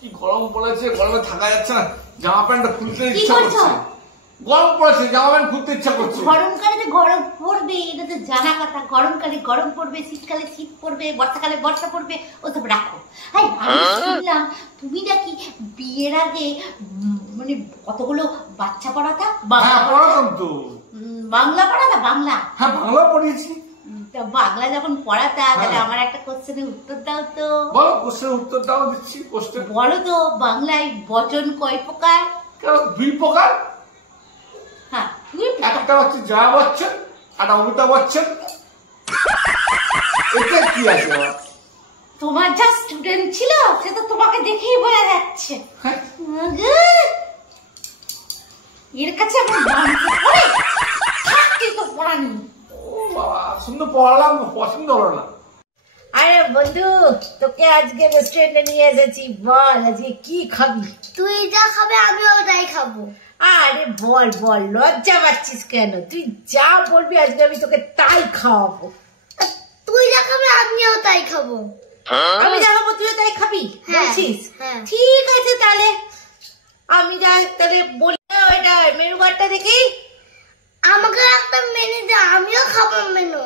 কি গরম পড়েছে, গরমে থাকা যাচ্ছে না, জামা প্যান্টটা খুলতে ইচ্ছা করছে। গরম পড়েছে, জামা প্যান্ট খুলতে ইচ্ছা করছে। গরমকালে গরম পড়বে, এটা তো জানা কথা। গরমকালে গরম পড়বে, শীতকালে শীত পড়বে, বর্ষাকালে বর্ষা পড়বে, ওসব রাখো। হ্যাঁ, আমি শুনলাম তুমি নাকি বিয়ের আগে মানে কতগুলো বাচ্চা পড়াতা। পড়াতাম তো। বাংলা পড়াতা? বাংলা? হ্যাঁ, বাংলা পড়িয়েছি। বাংলা যখন পড়াতা, তাহলে আমার একটা কোশ্চেনের উত্তর দাও তো। বলো, কোশ্চেনের উত্তর দাও, দিচ্ছি। কোশ্চেন বলো তো, বাংলায় বচন কয় প্রকার? 2 প্রকার। হ্যাঁ, একটা হচ্ছে জয়া বচ্চন আর অমিতাভ বচ্চন। এটা কি আছে? তোমার যা স্টুডেন্ট ছিল সে তো তোমাকে দেখেই বোঝা যাচ্ছে। এর কাছে আমার পড়ে থাকতে তো পড়ানি। সুন্দর পড়ালাম, পছন্দ হলো না। আরে বন্ধু, তোকে আজকে রেস্টুরেন্টে নিয়ে এসেছি। বল আজকে কি খাবি? তুই যা খাবে আমিও ওটাই খাবো। আরে বল বল, লজ্জা পাচ্ছিস কেন? তুই যা বলবি আজকে আমি তোকে তাই খাওয়াবো। তুই যা খাবে আমিও তাই খাবো। আমি যা খাবো তুইও তাই খাবি বলছিস? ঠিক আছে, তাহলে আমি যা তাহলে বলি। ওইটা মেনু কার্ডটা দেখি। আমাকে একটা মেনু দে, আমিও খাবো মেনু।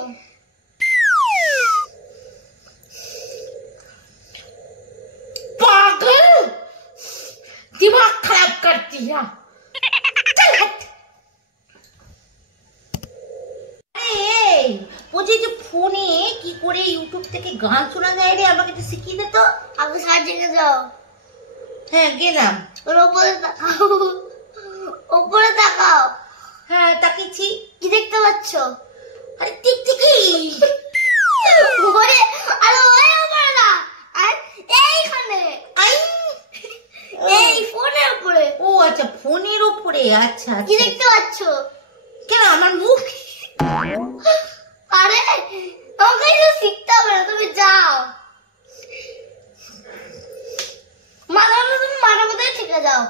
पागल, दिमाग खराब करती है। चल हट। বলছি যে ফোনে কি করে ইউটিউব থেকে গান শোনা যায় রে? আমাকে একটু শিখিয়ে দে তো। আগে সার্চিংয়ে যাও। হ্যাঁ, গেলাম। ওর উপরে তাকাও, উপরে তাকাও। হ্যাঁ, তাকিয়েছি। কি দেখতে পাচ্ছ? আরে টিকটিকি। ওরে, আরে ওরে উপরে না, এইখানে, এই ফোনের উপরে। ও আচ্ছা, ফোনের উপরে। আচ্ছা, কি দেখতে পাচ্ছ? কেন আমার মুখ? আরে তোমাকে কিছু শিখতে হবে না, তুমি যাও। তুমি মাঝে মাঝে ঠিক যাও।